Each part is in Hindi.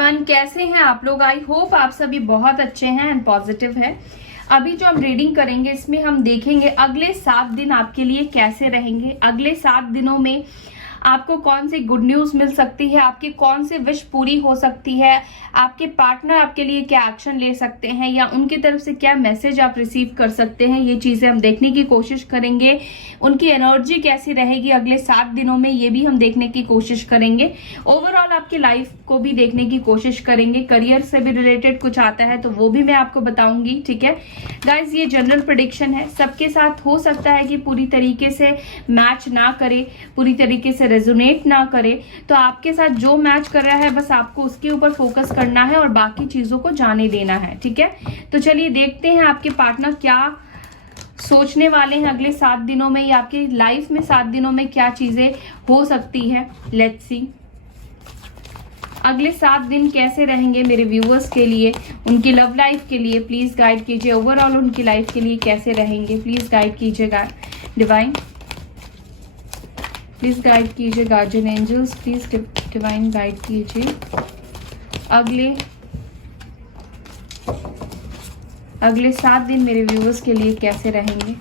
एवरीवन, कैसे हैं आप लोग। आई होप आप सभी बहुत अच्छे हैं एंड पॉजिटिव है। अभी जो हम रीडिंग करेंगे इसमें हम देखेंगे अगले 7 दिन आपके लिए कैसे रहेंगे। अगले 7 दिनों में आपको कौन सी गुड न्यूज मिल सकती है, आपकी कौन सी विश पूरी हो सकती है, आपके पार्टनर आपके लिए क्या एक्शन ले सकते हैं या उनकी तरफ से क्या मैसेज आप रिसीव कर सकते हैं। ये चीजें हम देखने की कोशिश करेंगे। उनकी एनर्जी कैसी रहेगी अगले 7 दिनों में, ये भी हम देखने की कोशिश करेंगे। ओवरऑल आपकी लाइफ को भी देखने की कोशिश करेंगे। करियर से भी रिलेटेड कुछ आता है तो वो भी मैं आपको बताऊंगी। ठीक है गाइज, ये जनरल प्रेडिक्शन है, सबके साथ हो सकता है कि पूरी तरीके से मैच ना करे, पूरी तरीके से रेजोनेट ना करे। तो आपके साथ जो मैच कर रहा है बस आपको उसके ऊपर फोकस करना है और बाकी चीजों को जाने देना है। ठीक है, तो चलिए देखते हैं आपके पार्टनर क्या सोचने वाले हैं अगले 7 दिनों में या आपकी लाइफ में 7 दिनों में क्या चीजें हो सकती है। लेट्स सी अगले 7 दिन कैसे रहेंगे मेरे व्यूअर्स के लिए, उनकी लव लाइफ के लिए। प्लीज गाइड कीजिए। ओवरऑल उनकी लाइफ के लिए कैसे रहेंगे, प्लीज गाइड कीजिएगा। डिवाइन प्लीज गाइड कीजिए। Guardian angels please divine guide कीजिए। अगले 7 दिन मेरे व्यूअर्स के लिए कैसे रहेंगे।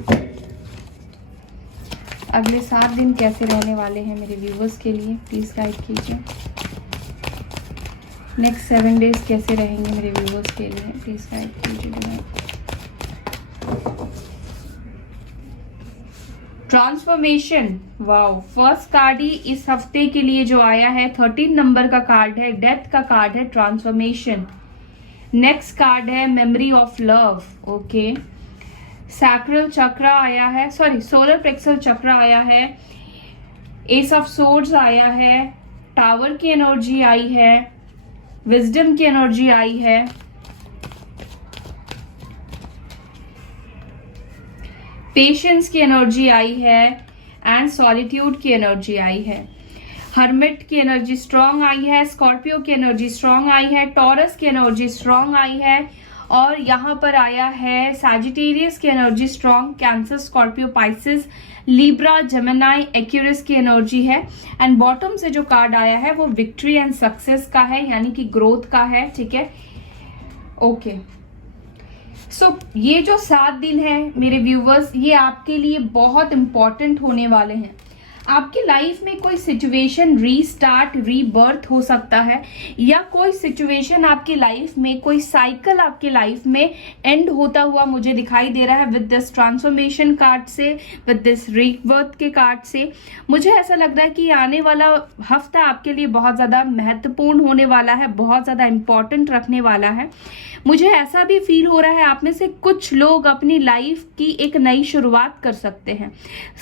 अगले 7 दिन कैसे रहने वाले हैं मेरे व्यूअर्स के लिए, प्लीज गाइड कीजिए। नेक्स्ट 7 डेज कैसे रहेंगे मेरे व्यूअर्स के लिए, प्लीज गाइड कीजिए। ट्रांसफॉर्मेशन, वाओ, फर्स्ट कार्ड ही इस हफ्ते के लिए जो आया है 13 नंबर का कार्ड है, डेथ का कार्ड है, ट्रांसफॉर्मेशन। नेक्स्ट कार्ड है memory of love. Okay, sacral चक्र आया है, सॉरी सोलर प्लेक्सस चक्र आया है, एस ऑफ सोर्ड्स आया है, टावर की एनर्जी आई है, विजडम की एनर्जी आई है, पेशेंस की एनर्जी आई है एंड सॉलिट्यूड की एनर्जी आई है। हर्मिट की एनर्जी स्ट्रांग आई है, स्कॉर्पियो की एनर्जी स्ट्रांग आई है, टॉरस की एनर्जी स्ट्रांग आई है और यहाँ पर आया है सैजिटेरियस की energy strong, cancer, Scorpio, Pisces, Libra, Gemini, Aquarius की एनर्जी है। एंड बॉटम से जो कार्ड आया है वो विक्ट्री एंड सक्सेस का है, यानी कि ग्रोथ का है। ठीक है, ओके। सो ये जो 7 दिन है मेरे व्यूवर्स, ये आपके लिए बहुत इंपॉर्टेंट होने वाले हैं। आपकी लाइफ में कोई सिचुएशन रीस्टार्ट, रीबर्थ हो सकता है या कोई सिचुएशन आपकी लाइफ में, कोई साइकिल आपकी लाइफ में एंड होता हुआ मुझे दिखाई दे रहा है विद दिस ट्रांसफॉर्मेशन कार्ड से, विद दिस रीबर्थ के कार्ड से। मुझे ऐसा लग रहा है कि आने वाला हफ्ता आपके लिए बहुत ज्यादा महत्वपूर्ण होने वाला है, बहुत ज्यादा इंपॉर्टेंट रखने वाला है। मुझे ऐसा भी फील हो रहा है आप में से कुछ लोग अपनी लाइफ की एक नई शुरुआत कर सकते हैं।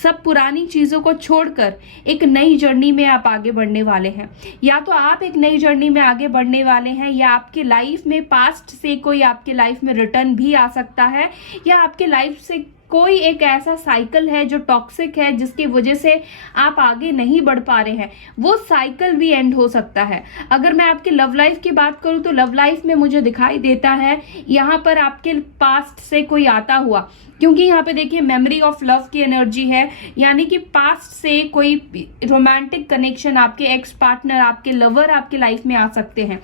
सब पुरानी चीजों को छोड़कर एक नई जर्नी में आप आगे बढ़ने वाले हैं। या तो आप एक नई जर्नी में आगे बढ़ने वाले हैं या आपके लाइफ में पास्ट से कोई आपके लाइफ में रिटर्न भी आ सकता है या आपके लाइफ से कोई एक ऐसा साइकिल है जो टॉक्सिक है जिसकी वजह से आप आगे नहीं बढ़ पा रहे हैं, वो साइकिल भी एंड हो सकता है। अगर मैं आपकी लव लाइफ की बात करूं तो लव लाइफ में मुझे दिखाई देता है यहाँ पर आपके पास्ट से कोई आता हुआ, क्योंकि यहाँ पे देखिए मेमोरी ऑफ लव की एनर्जी है, यानी कि पास्ट से कोई रोमांटिक कनेक्शन, आपके एक्स पार्टनर, आपके लवर आपके लाइफ में आ सकते हैं।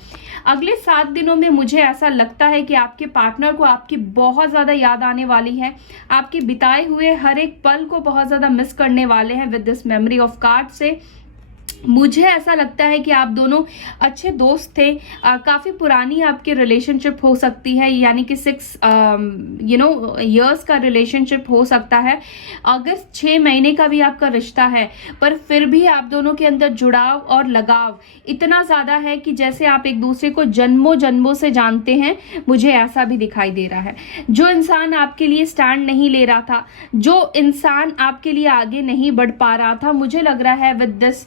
अगले 7 दिनों में मुझे ऐसा लगता है कि आपके पार्टनर को आपकी बहुत ज्यादा याद आने वाली है, आपके बिताए हुए हर एक पल को बहुत ज्यादा मिस करने वाले हैं with this memory of card से। मुझे ऐसा लगता है कि आप दोनों अच्छे दोस्त थे, काफी पुरानी आपकी रिलेशनशिप हो सकती है, यानी कि 6 इयर्स का रिलेशनशिप हो सकता है। अगर 6 महीने का भी आपका रिश्ता है पर फिर भी आप दोनों के अंदर जुड़ाव और लगाव इतना ज्यादा है कि जैसे आप एक दूसरे को जन्मों जन्मों से जानते हैं। मुझे ऐसा भी दिखाई दे रहा है। जो इंसान आपके लिए स्टैंड नहीं ले रहा था, जो इंसान आपके लिए आगे नहीं बढ़ पा रहा था, मुझे लग रहा है विद दिस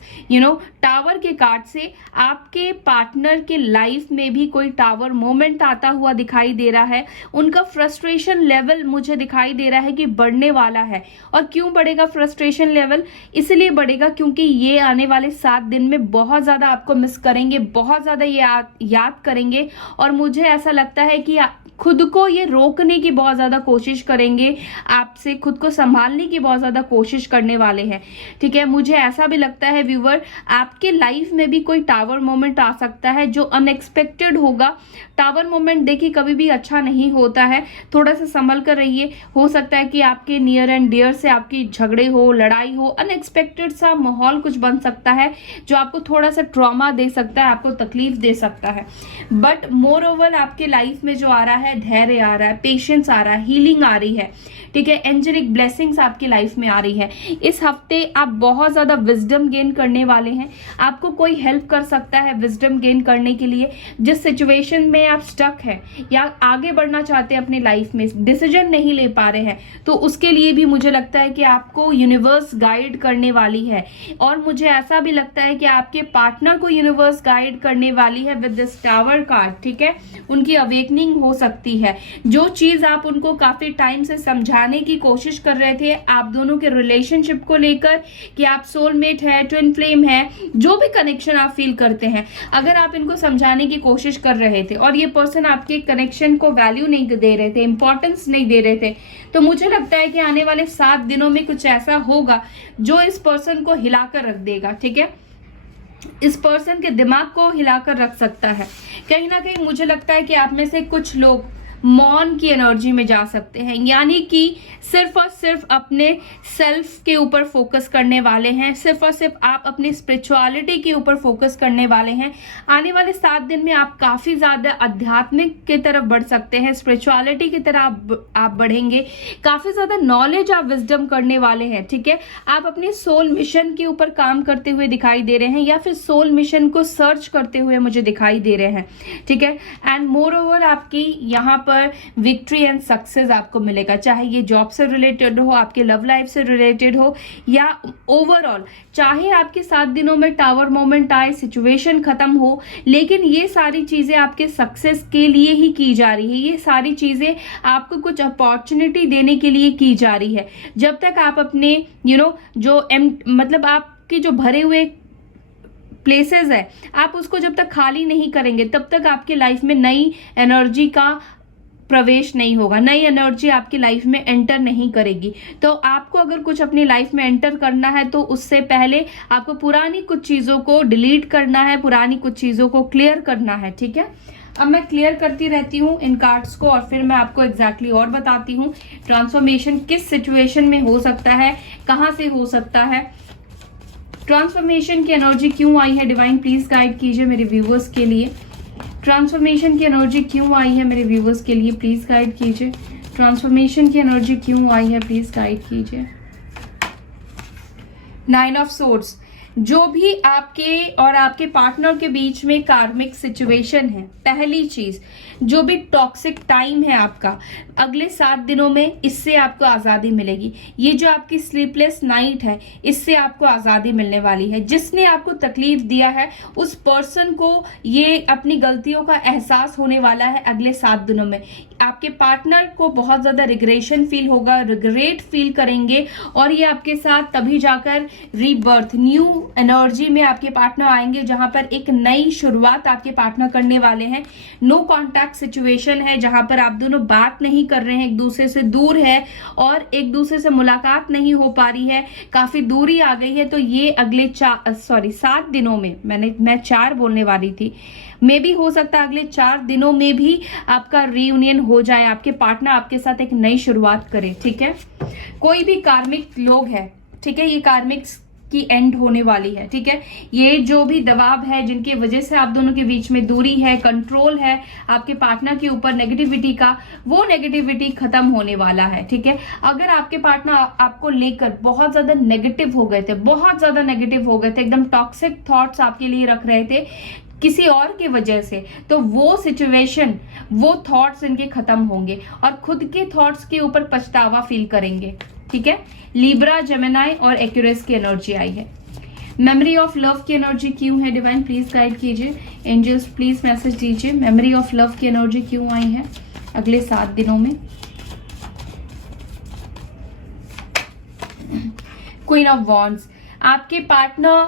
टावर के कार्ड से आपके पार्टनर के लाइफ में भी कोई टावर मोमेंट आता हुआ दिखाई दे रहा है। उनका फ्रस्ट्रेशन लेवल मुझे दिखाई दे रहा है कि बढ़ने वाला है। और क्यों बढ़ेगा फ्रस्ट्रेशन लेवल? इसलिए बढ़ेगा क्योंकि ये आने वाले 7 दिन में बहुत ज्यादा आपको मिस करेंगे, बहुत ज्यादा ये याद करेंगे और मुझे ऐसा लगता है कि खुद को ये रोकने की बहुत ज़्यादा कोशिश करेंगे, आपसे खुद को संभालने की बहुत ज़्यादा कोशिश करने वाले हैं, ठीक है। मुझे ऐसा भी लगता है व्यूवर, आपके लाइफ में भी कोई टावर मोमेंट आ सकता है जो अनएक्सपेक्टेड होगा। टावर मोमेंट देखिए कभी भी अच्छा नहीं होता है, थोड़ा सा संभल कर रहिए। हो सकता है कि आपके नियर एंड डियर से आपकी झगड़े हो, लड़ाई हो, अनएक्सपेक्टेड सा माहौल कुछ बन सकता है जो आपको थोड़ा सा ट्रॉमा दे सकता है, आपको तकलीफ दे सकता है। बट मोर ओवर आपके लाइफ में जो आ रहा है, धैर्य आ रहा है, पेशेंस आ रहा है, हीलिंग आ रही है, ठीक है। एंजेलिक ब्लेसिंग्स आपकी लाइफ में आ रही है। इस हफ्ते आप बहुत ज्यादा विजडम गेन करने वाले हैं। आपको कोई हेल्प कर सकता है विजडम गेन करने के लिए। जिस सिचुएशन में आप स्टक है या आगे बढ़ना चाहते हैं अपनी लाइफ में, डिसीजन नहीं ले पा रहे हैं, तो उसके लिए भी मुझे लगता है कि आपको यूनिवर्स गाइड करने वाली है। और मुझे ऐसा भी लगता है कि आपके पार्टनर को यूनिवर्स गाइड करने वाली है विद दिस टावर कार्ड, ठीक है। उनकी अवेकनिंग हो सकती है। जो चीज आप उनको काफी टाइम से समझाने की कोशिश कर रहे थे आप दोनों के रिलेशनशिप को लेकर, कि आप सोलमेट है, ट्विन फ्लेम है, जो भी कनेक्शन आप फील करते हैं, अगर आप इनको समझाने की कोशिश कर रहे थे और ये पर्सन आपके कनेक्शन को वैल्यू नहीं दे रहे थे, इंपॉर्टेंस नहीं दे रहे थे, तो मुझे लगता है कि आने वाले 7 दिनों में कुछ ऐसा होगा जो इस पर्सन को हिलाकर रख देगा, ठीक है। इस पर्सन के दिमाग को हिलाकर रख सकता है। कहीं ना कहीं मुझे लगता है कि आप में से कुछ लोग मौन की एनर्जी में जा सकते हैं, यानी कि सिर्फ और सिर्फ अपने सेल्फ के ऊपर फोकस करने वाले हैं, सिर्फ और सिर्फ आप अपनी स्पिरिचुअलिटी के ऊपर फोकस करने वाले हैं। आने वाले 7 दिन में आप काफी ज्यादा आध्यात्मिक की तरफ बढ़ सकते हैं, स्पिरिचुअलिटी की तरह आप बढ़ेंगे, काफी ज्यादा नॉलेज आप विजडम करने वाले हैं, ठीक है। आप अपने सोल मिशन के ऊपर काम करते हुए दिखाई दे रहे हैं या फिर सोल मिशन को सर्च करते हुए मुझे दिखाई दे रहे हैं, ठीक है। एंड मोर ओवर आपकी यहाँ पर विक्ट्री एंड सक्सेस आपको मिलेगा, चाहे ये जॉब से रिलेटेड हो, आपके लव लाइफ से रिलेटेड हो, या ओवरऑल चाहे आपके 7 दिनों में टावर मोमेंट आए, सिचुएशन खत्म हो, लेकिन ये सारी चीजें आपके सक्सेस के लिए ही की जा रही है। ये सारी चीजें आपको कुछ अपॉर्चुनिटी देने के लिए की जा रही है। जब तक आप अपने जो मतलब आपके जो भरे हुए प्लेसेस है, आप उसको जब तक खाली नहीं करेंगे तब तक आपके लाइफ में नई एनर्जी का प्रवेश नहीं होगा, नई एनर्जी आपकी लाइफ में एंटर नहीं करेगी। तो आपको अगर कुछ अपनी लाइफ में एंटर करना है तो उससे पहले आपको पुरानी कुछ चीजों को डिलीट करना है, पुरानी कुछ चीजों को क्लियर करना है, ठीक है। अब मैं क्लियर करती रहती हूँ इन कार्ड्स को और फिर मैं आपको एग्जैक्टली और बताती हूँ ट्रांसफॉर्मेशन किस सिचुएशन में हो सकता है, कहाँ से हो सकता है। ट्रांसफॉर्मेशन की एनर्जी क्यों आई है, डिवाइन प्लीज गाइड कीजिए मेरे व्यूवर्स के लिए। ट्रांसफॉर्मेशन की एनर्जी क्यों आई है मेरे व्यूवर्स के लिए, प्लीज गाइड कीजिए। ट्रांसफॉर्मेशन की एनर्जी क्यों आई है, प्लीज गाइड कीजिए। 9 ऑफ सोर्ड्स, जो भी आपके और आपके पार्टनर के बीच में कार्मिक सिचुएशन है, पहली चीज जो भी टॉक्सिक टाइम है आपका, अगले 7 दिनों में इससे आपको आजादी मिलेगी। ये जो आपकी स्लीपलेस नाइट है, इससे आपको आजादी मिलने वाली है। जिसने आपको तकलीफ दिया है उस पर्सन को ये अपनी गलतियों का एहसास होने वाला है अगले 7 दिनों में। आपके पार्टनर को बहुत ज्यादा रिग्रेशन फील होगा, रिग्रेट फील करेंगे, और ये आपके साथ तभी जाकर रीबर्थ, न्यू एनर्जी में आपके पार्टनर आएंगे, जहां पर एक नई शुरुआत आपके पार्टनर करने वाले हैं। नो कॉन्टैक्ट सिचुएशन है जहां पर आप दोनों बात नहीं कर रहे हैं, एक दूसरे से दूर है और एक दूसरे से मुलाकात नहीं हो पा रही है, काफी दूरी आ गई है। तो ये अगले 7 दिनों में, मैं 4 बोलने वाली थी, मे भी हो सकता है अगले 4 दिनों में भी आपका रीयूनियन हो जाए, आपके पार्टनर आपके साथ एक नई शुरुआत करे, ठीक है। कोई भी कार्मिक लोग है, ठीक है, ये कार्मिक की एंड होने वाली है, ठीक है। ये जो भी दबाव है जिनकी वजह से आप दोनों के बीच में दूरी है, कंट्रोल है आपके पार्टनर के ऊपर नेगेटिविटी का, वो नेगेटिविटी खत्म होने वाला है, ठीक है। अगर आपके पार्टनर आपको लेकर बहुत ज्यादा नेगेटिव हो गए थे, बहुत ज्यादा नेगेटिव हो गए थे, एकदम टॉक्सिक थॉट्स आपके लिए रख रहे थे किसी और की वजह से, तो वो सिचुएशन, वो थॉट्स इनके खत्म होंगे और खुद के थॉट्स के ऊपर पछतावा फील करेंगे, ठीक है। लिब्रा, जेमिनी और एक्यूरेस की एनर्जी आई है। मेमोरी ऑफ लव की एनर्जी क्यों है, डिवाइन प्लीज गाइड कीजिए। एंजल्स प्लीज मैसेज दीजिए, मेमोरी ऑफ लव की एनर्जी क्यों आई है अगले 7 दिनों में। क्वीन ऑफ वॉन्ड्स, आपके पार्टनर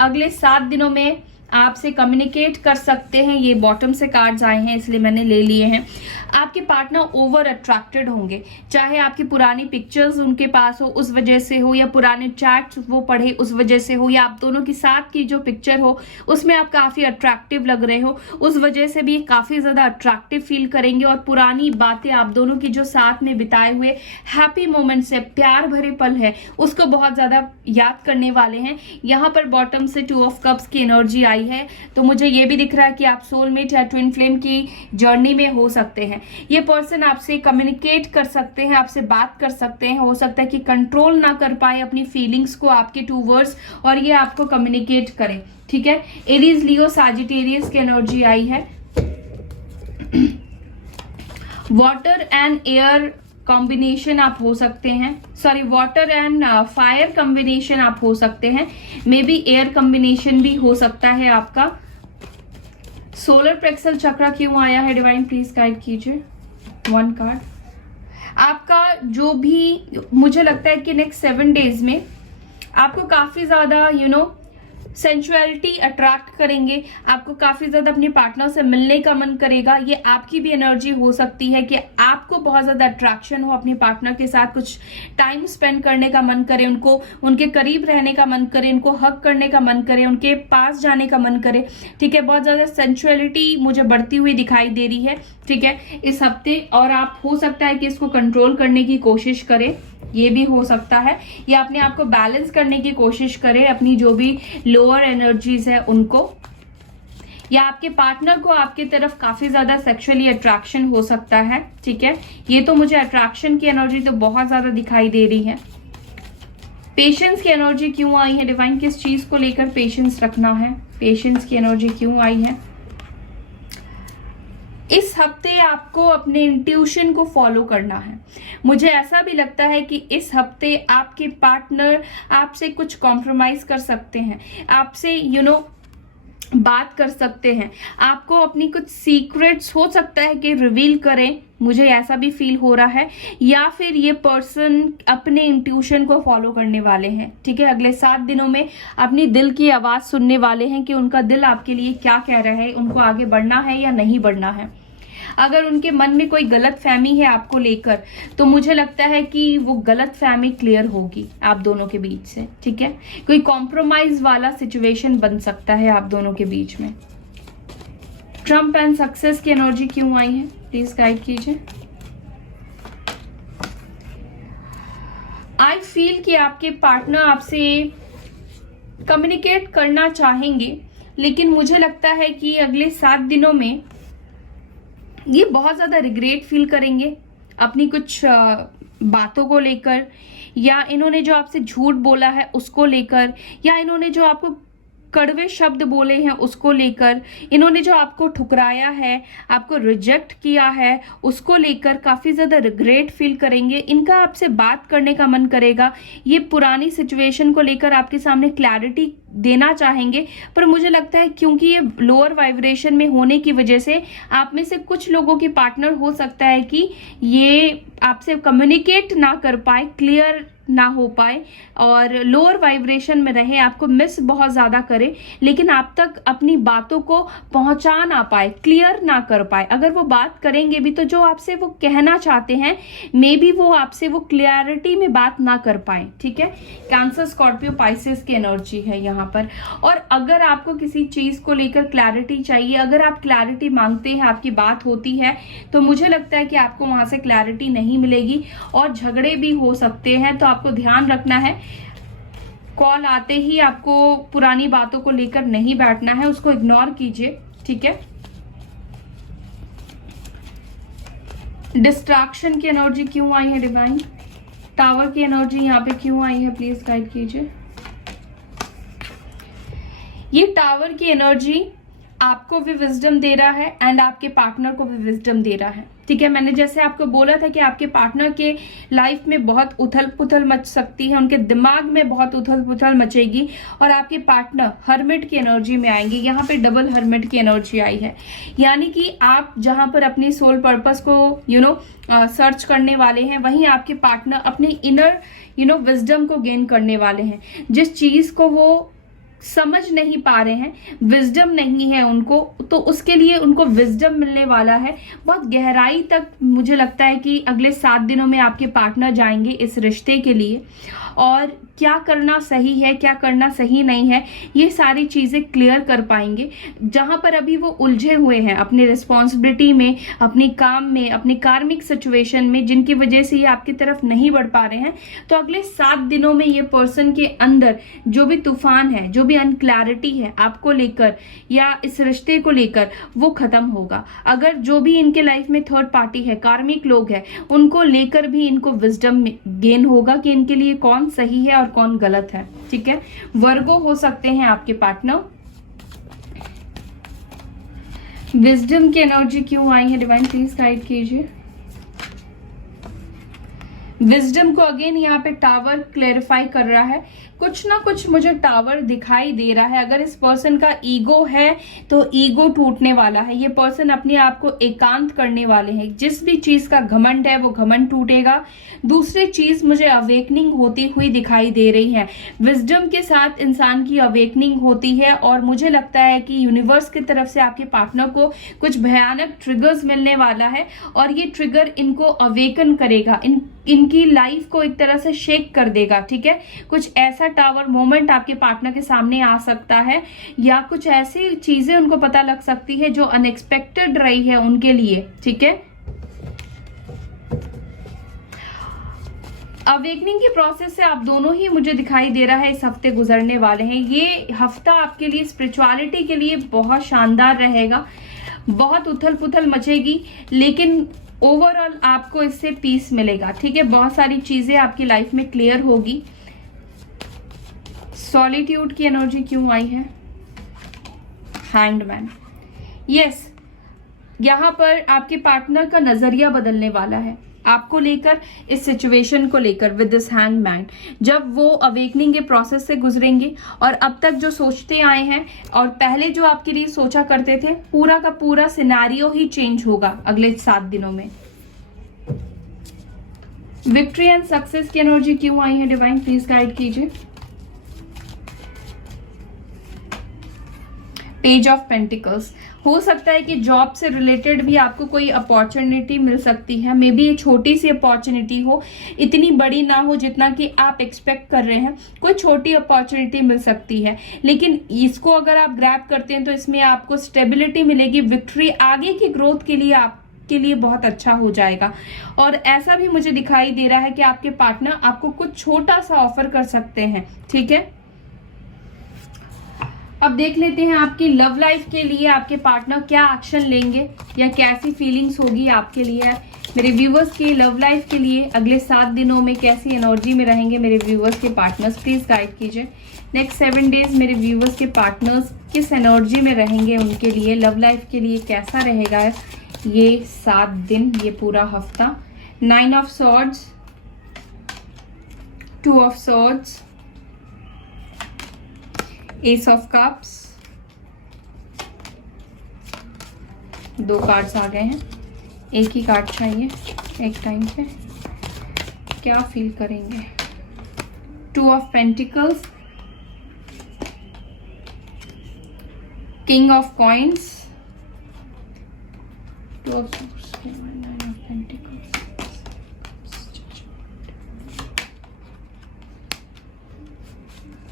अगले 7 दिनों में आपसे कम्युनिकेट कर सकते हैं। ये बॉटम से कार्ड्स आए हैं इसलिए मैंने ले लिए हैं। आपके पार्टनर ओवर अट्रैक्टेड होंगे, चाहे आपकी पुरानी पिक्चर्स उनके पास हो उस वजह से हो, या पुराने चैट्स वो पढ़े उस वजह से हो, या आप दोनों की साथ की जो पिक्चर हो उसमें आप काफ़ी अट्रैक्टिव लग रहे हो, उस वजह से भी काफ़ी ज़्यादा अट्रैक्टिव फील करेंगे। और पुरानी बातें आप दोनों की जो साथ में बिताए हुए हैप्पी मोमेंट्स है, प्यार भरे पल है, उसको बहुत ज़्यादा याद करने वाले हैं। यहाँ पर बॉटम से 2 ऑफ कप्स की एनर्जी आई है, तो मुझे ये भी दिख रहा है कि आप सोलमेट या ट्विन फ्लेम की जर्नी में हो सकते हैं। ये पर्सन आपसे कम्युनिकेट कर सकते हैं, आपसे बात कर सकते हैं। हो सकता है कि कंट्रोल ना कर पाए अपनी फीलिंग्स को आपके टूवर्ड्स, और ये आपको कम्युनिकेट करें, ठीक है। एरीज, लियो, साजिटेरियस की एनर्जी आई है। वाटर एंड एयर कॉम्बिनेशन आप हो सकते हैं, sorry water and fire combination आप हो सकते हैं, मे बी एयर कॉम्बिनेशन भी हो सकता है आपका। सोलर प्लेक्सस चक्रा क्यों आया है डिवाइन, प्लीज गाइड कीजिए। 1 कार्ड। आपका जो भी, मुझे लगता है कि नेक्स्ट 7 डेज में आपको काफी ज्यादा सेंचुअलिटी अट्रैक्ट करेंगे, आपको काफी ज्यादा अपने पार्टनर से मिलने का मन करेगा। ये आपकी भी एनर्जी हो सकती है कि आपको बहुत ज्यादा अट्रैक्शन हो अपने पार्टनर के साथ, कुछ टाइम स्पेंड करने का मन करे, उनको उनके करीब रहने का मन करे, उनको हग करने का मन करे, उनके पास जाने का मन करे, ठीक है। बहुत ज्यादा सेंचुअलिटी मुझे बढ़ती हुई दिखाई दे रही है, ठीक है, इस हफ्ते। और आप हो सकता है कि इसको कंट्रोल करने की कोशिश करें, ये भी हो सकता है, या अपने आप को बैलेंस करने की कोशिश करें, अपनी जो भी लोअर एनर्जीज है उनको, या आपके पार्टनर को आपके तरफ काफी ज्यादा सेक्सुअली अट्रैक्शन हो सकता है, ठीक है। ये तो मुझे अट्रैक्शन की एनर्जी तो बहुत ज्यादा दिखाई दे रही है। पेशेंस की एनर्जी क्यों आई है डिवाइन, किस चीज को लेकर पेशेंस रखना है, पेशेंस की एनर्जी क्यों आई है। इस हफ्ते आपको अपने इंट्यूशन को फॉलो करना है। मुझे ऐसा भी लगता है कि इस हफ्ते आपके पार्टनर आपसे कुछ कॉम्प्रोमाइज कर सकते हैं, आपसे बात कर सकते हैं, आपको अपनी कुछ सीक्रेट्स हो सकता है कि रिवील करें, मुझे ऐसा भी फील हो रहा है। या फिर ये पर्सन अपने इंट्यूशन को फॉलो करने वाले हैं, ठीक है। अगले 7 दिनों में अपनी दिल की आवाज सुनने वाले हैं कि उनका दिल आपके लिए क्या कह रहा है, उनको आगे बढ़ना है या नहीं बढ़ना है। अगर उनके मन में कोई गलत फहमी है आपको लेकर, तो मुझे लगता है कि वो गलत फहमी क्लियर होगी आप दोनों के बीच से, ठीक है। कोई कॉम्प्रोमाइज वाला सिचुएशन बन सकता है आप दोनों के बीच में। ट्रम्प एंड सक्सेस की एनर्जी क्यों आई है, प्लीज गाइड कीजिए। आई फील कि आपके पार्टनर आपसे कम्युनिकेट करना चाहेंगे, लेकिन मुझे लगता है कि अगले 7 दिनों में ये बहुत ज़्यादा रिग्रेट फील करेंगे अपनी कुछ बातों को लेकर, या इन्होंने जो आपसे झूठ बोला है उसको लेकर, या इन्होंने जो आपको कड़वे शब्द बोले हैं उसको लेकर, इन्होंने जो आपको ठुकराया है, आपको रिजेक्ट किया है, उसको लेकर काफ़ी ज़्यादा रिग्रेट फील करेंगे। इनका आपसे बात करने का मन करेगा, ये पुरानी सिचुएशन को लेकर आपके सामने क्लैरिटी देना चाहेंगे, पर मुझे लगता है क्योंकि ये लोअर वाइब्रेशन में होने की वजह से आप में से कुछ लोगों की पार्टनर हो सकता है कि ये आपसे कम्युनिकेट ना कर पाए, क्लियर ना हो पाए, और लोअर वाइब्रेशन में रहे, आपको मिस बहुत ज़्यादा करे, लेकिन आप तक अपनी बातों को पहुंचा ना पाए, क्लियर ना कर पाए। अगर वो बात करेंगे भी तो जो आपसे वो कहना चाहते हैं, मे बी वो आपसे वो क्लियरिटी में बात ना कर पाए, ठीक है। कैंसर, स्कॉर्पियो, पाइसेस की एनर्जी है यहाँ पर। और अगर आपको किसी चीज़ को लेकर क्लैरिटी चाहिए, अगर आप क्लैरिटी मांगते हैं, आपकी बात होती है, तो मुझे लगता है कि आपको वहाँ से क्लैरिटी नहीं मिलेगी और झगड़े भी हो सकते हैं। तो आपको ध्यान रखना है, कॉल आते ही आपको पुरानी बातों को लेकर नहीं बैठना है, उसको इग्नोर कीजिए, ठीक है। डिस्ट्रैक्शन की एनर्जी क्यों आई है डिवाइन, टावर की एनर्जी यहाँ पे क्यों आई है, प्लीज गाइड कीजिए। ये टावर की एनर्जी आपको भी विजडम दे रहा है एंड आपके पार्टनर को भी विजडम दे रहा है, ठीक है। मैंने जैसे आपको बोला था कि आपके पार्टनर के लाइफ में बहुत उथल पुथल मच सकती है, उनके दिमाग में बहुत उथल पुथल मचेगी, और आपके पार्टनर हर्मिट की एनर्जी में आएंगे। यहाँ पे डबल हर्मिट की एनर्जी आई है, यानी कि आप जहाँ पर अपनी सोल पर्पस को सर्च करने वाले हैं, वहीं आपके पार्टनर अपने इनर विजडम को गेन करने वाले हैं। जिस चीज़ को वो समझ नहीं पा रहे हैं, विजडम नहीं है उनको, तो उसके लिए उनको विजडम मिलने वाला है। बहुत गहराई तक मुझे लगता है कि अगले 7 दिनों में आपके पार्टनर जाएंगे इस रिश्ते के लिए, और क्या करना सही है, क्या करना सही नहीं है, ये सारी चीज़ें क्लियर कर पाएंगे। जहाँ पर अभी वो उलझे हुए हैं अपनी रिस्पॉन्सिबिलिटी में, अपने काम में, अपनी कार्मिक सिचुएशन में, जिनकी वजह से ये आपकी तरफ नहीं बढ़ पा रहे हैं, तो अगले 7 दिनों में ये पर्सन के अंदर जो भी तूफान है, जो भी अनक्लैरिटी है आपको लेकर या इस रिश्ते को लेकर, वो खत्म होगा। अगर जो भी इनके लाइफ में थर्ड पार्टी है, कार्मिक लोग हैं, उनको लेकर भी इनको विजडम गेन होगा कि इनके लिए कौन सही है और कौन गलत है। ठीक है, वर्गो हो सकते हैं आपके पार्टनर। विजडम की एनर्जी क्यों आई है डिवाइन, प्लीज गाइड कीजिए। विजडम को अगेन यहाँ पे टावर क्लेरिफाई कर रहा है, कुछ ना कुछ मुझे टावर दिखाई दे रहा है। अगर इस पर्सन का ईगो है तो ईगो टूटने वाला है, ये पर्सन अपने आप को एकांत करने वाले हैं। जिस भी चीज का घमंड है वो घमंड टूटेगा। दूसरी चीज मुझे अवेकनिंग होती हुई दिखाई दे रही है। विजडम के साथ इंसान की अवेकनिंग होती है, और मुझे लगता है कि यूनिवर्स की तरफ से आपके पार्टनर को कुछ भयानक ट्रिगर्स मिलने वाला है, और ये ट्रिगर इनको अवेकन करेगा, इनकी लाइफ को एक तरह से शेक कर देगा। ठीक है, कुछ ऐसा टावर मोमेंट आपके पार्टनर के सामने आ सकता है, या कुछ ऐसी चीजें उनको पता लग सकती है जो अनएक्सपेक्टेड रही है उनके लिए। ठीक है, अवेकनिंग की प्रोसेस से आप दोनों ही मुझे दिखाई दे रहा है इस हफ्ते गुजरने वाले हैं। ये हफ्ता आपके लिए स्पिरिचुअलिटी के लिए बहुत शानदार रहेगा, बहुत उथल पुथल मचेगी, लेकिन ओवरऑल आपको इससे पीस मिलेगा। ठीक है, बहुत सारी चीजें आपकी लाइफ में क्लियर होगी। सॉलिट्यूड की एनर्जी क्यों आई है, हैंग्ड मैन। यस, यहाँ पर आपके पार्टनर का नजरिया बदलने वाला है आपको लेकर, इस सिचुएशन को लेकर विद दिस हैंग्ड मैन। जब वो अवेकनिंग के प्रोसेस से गुजरेंगे और अब तक जो सोचते आए हैं और पहले जो आपके लिए सोचा करते थे, पूरा का पूरा सिनेरियो ही चेंज होगा अगले 7 दिनों में। विक्ट्री एंड सक्सेस की एनर्जी क्यों आई है डिवाइन, प्लीज गाइड कीजिए। Page of pentacles. हो सकता है कि जॉब से रिलेटेड भी आपको कोई अपॉर्चुनिटी मिल सकती है। मे बी ये छोटी सी अपॉर्चुनिटी हो, इतनी बड़ी ना हो जितना कि आप एक्सपेक्ट कर रहे हैं। कोई छोटी अपॉर्चुनिटी मिल सकती है, लेकिन इसको अगर आप ग्रैब करते हैं तो इसमें आपको स्टेबिलिटी मिलेगी, विक्ट्री, आगे की ग्रोथ के लिए आपके लिए बहुत अच्छा हो जाएगा। और ऐसा भी मुझे दिखाई दे रहा है कि आपके पार्टनर आपको कुछ छोटा सा ऑफर कर सकते हैं। ठीक है, अब देख लेते हैं आपकी लव लाइफ के लिए आपके पार्टनर क्या एक्शन लेंगे या कैसी फीलिंग्स होगी आपके लिए। मेरे व्यूवर्स की लव लाइफ के लिए अगले 7 दिनों में कैसी एनर्जी में रहेंगे मेरे व्यूवर्स के पार्टनर्स, प्लीज गाइड कीजिए। नेक्स्ट 7 डेज मेरे व्यूवर्स के पार्टनर्स किस एनर्जी में रहेंगे, उनके लिए लव लाइफ के लिए कैसा रहेगा ये 7 दिन, ये पूरा हफ्ता। 9 of swords, 2 of swords, ace of cups, 2 cards आ गए हैं। एक ही कार्ड चाहिए एक टाइम पे, क्या फील करेंगे। 2 of pentacles, king of coins, 2 of swords, 9 of pentacles.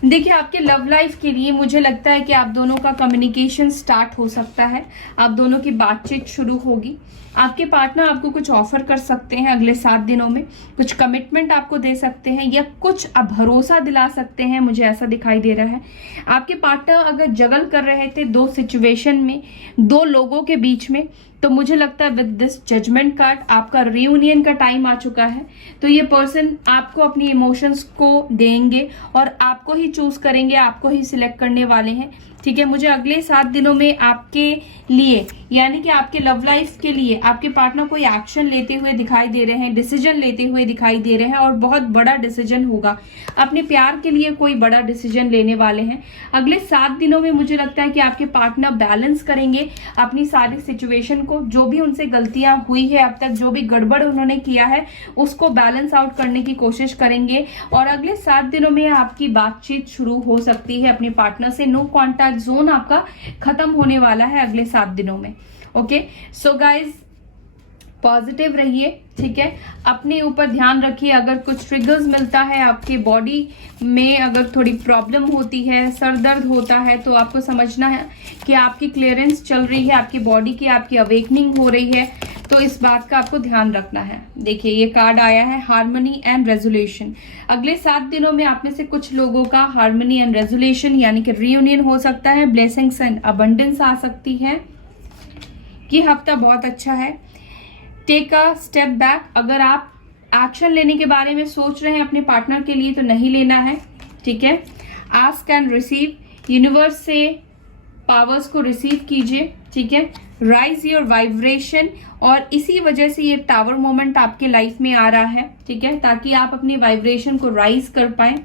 देखिए, आपके लव लाइफ के लिए मुझे लगता है कि आप दोनों का कम्युनिकेशन स्टार्ट हो सकता है, आप दोनों की बातचीत शुरू होगी। आपके पार्टनर आपको कुछ ऑफर कर सकते हैं अगले 7 दिनों में, कुछ कमिटमेंट आपको दे सकते हैं या कुछ भरोसा दिला सकते हैं, मुझे ऐसा दिखाई दे रहा है। आपके पार्टनर अगर जगल कर रहे थे 2 सिचुएशन में, 2 लोगों के बीच में, तो मुझे लगता है विद दिस जजमेंट कार्ड आपका रियूनियन का टाइम आ चुका है। तो ये पर्सन आपको अपनी इमोशंस को देंगे और आपको ही चूज करेंगे, आपको ही सिलेक्ट करने वाले हैं। ठीक है, मुझे अगले 7 दिनों में आपके लिए, यानी कि आपके लव लाइफ के लिए आपके पार्टनर कोई एक्शन लेते हुए दिखाई दे रहे हैं, डिसीजन लेते हुए दिखाई दे रहे हैं, और बहुत बड़ा डिसीजन होगा। अपने प्यार के लिए कोई बड़ा डिसीजन लेने वाले हैं अगले 7 दिनों में। मुझे लगता है कि आपके पार्टनर बैलेंस करेंगे अपनी सारी सिचुएशन को, को, जो भी उनसे गलतियां हुई है अब तक, जो भी गड़बड़ उन्होंने किया है उसको बैलेंस आउट करने की कोशिश करेंगे। और अगले 7 दिनों में आपकी बातचीत शुरू हो सकती है अपने पार्टनर से। नो कॉन्टैक्ट जोन आपका खत्म होने वाला है अगले 7 दिनों में। ओके, सो गाइज पॉजिटिव रहिए, ठीक है, अपने ऊपर ध्यान रखिए। अगर कुछ ट्रिगर्स मिलता है आपके बॉडी में, अगर थोड़ी प्रॉब्लम होती है, सर दर्द होता है, तो आपको समझना है कि आपकी क्लियरेंस चल रही है आपकी बॉडी की, आपकी अवेकनिंग हो रही है, तो इस बात का आपको ध्यान रखना है। देखिए ये कार्ड आया है हार्मनी एंड रेजोल्यूशन। अगले 7 दिनों में आप में से कुछ लोगों का हार्मनी एंड रेजोल्यूशन यानी कि रियूनियन हो सकता है, ब्लेसिंग्स एंड अबंडेंस आ सकती है। ये हफ्ता बहुत अच्छा है। Take a step back. अगर आप एक्शन लेने के बारे में सोच रहे हैं अपने पार्टनर के लिए तो नहीं लेना है, ठीक है। आस्क एंड रिसीव, यूनिवर्स से पावर्स को रिसीव कीजिए, ठीक है। राइज योर वाइब्रेशन, और इसी वजह से ये टावर मोमेंट आपके लाइफ में आ रहा है, ठीक है, ताकि आप अपनी वाइब्रेशन को राइज कर पाए।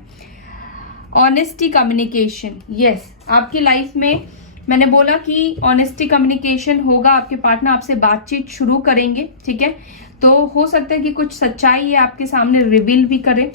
ऑनेस्टी कम्युनिकेशन, यस, आपकी लाइफ में मैंने बोला कि ऑनेस्टी कम्युनिकेशन होगा, आपके पार्टनर आपसे बातचीत शुरू करेंगे, ठीक है। तो हो सकता है कि कुछ सच्चाई ये आपके सामने रिवील भी करे।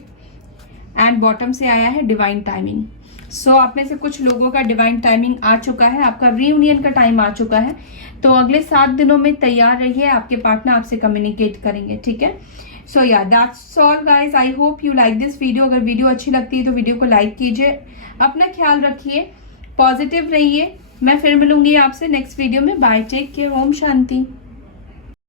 एंड बॉटम से आया है डिवाइन टाइमिंग। सो आप में से कुछ लोगों का डिवाइन टाइमिंग आ चुका है, आपका रीयूनियन का टाइम आ चुका है। तो अगले 7 दिनों में तैयार रहिए, आपके पार्टनर आपसे कम्युनिकेट करेंगे, ठीक है। सो या that's all guys, I hope you like this video. अगर वीडियो अच्छी लगती है तो वीडियो को लाइक कीजिए, अपना ख्याल रखिए, पॉजिटिव रहिए। मैं फिर मिलूंगी आपसे नेक्स्ट वीडियो में। Bye, take care, Om Shanti.